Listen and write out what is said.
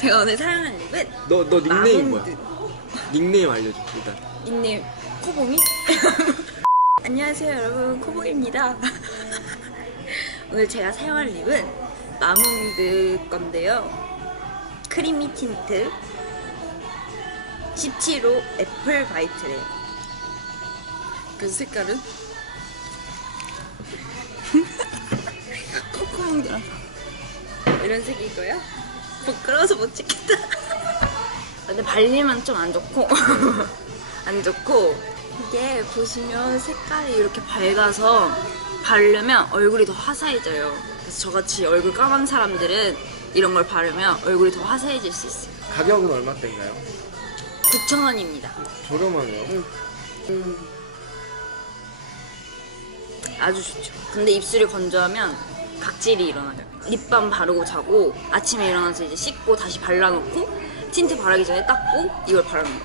제가 오늘 사용할 립은 너, 너 닉네임 마몬드. 뭐야? 닉네임 알려줘 일단 닉네임 코봉이? 안녕하세요 여러분 코봉입니다 오늘 제가 사용할 립은 마몽드 건데요 크리미 틴트 17호 애플 바이트래요 그 색깔은? 코코몽드라서 이런 색이고요 부끄러워서 못 찍겠다. 근데 발리면 좀안 좋고. 안 좋고. 이게 보시면 색깔이 이렇게 밝아서 바르면 얼굴이 더 화사해져요. 그래서 저같이 얼굴 까만 사람들은 이런 걸 바르면 얼굴이 더 화사해질 수 있어요. 가격은 얼마대인가요? 9,000원입니다. 저렴하네요. 아주 좋죠. 근데 입술이 건조하면 각질이 일어나요. 립밤 바르고 자고 아침에 일어나서 이제 씻고 다시 발라놓고 틴트 바르기 전에 닦고 이걸 바르는 거